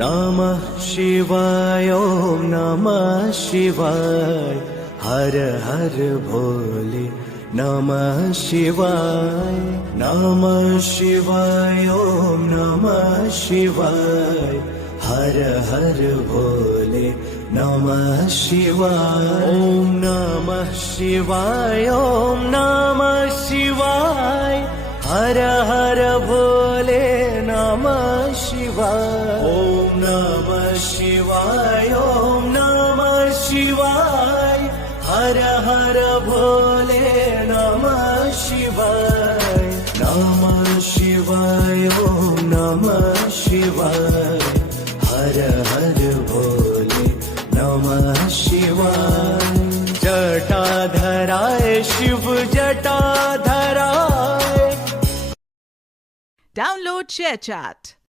नमः शिवाय ॐ नमः शिवाय हर हर भोले नमः शिवाय नमः शिवाय ॐ नमः शिवाय हर हर भोले नमः शिवाय ॐ नमः शिवाय ॐ नमः शिवाय हर हर भोले नमः शिवाय ॐ नमः शिवाय ॐ नमः शिवाय हर हर भोले नमः शिवाय नमः शिवाय ॐ नमः शिवाय हर हर भोले नमः शिवाय जटाधराय शिव जटाधराय Download ShareChat.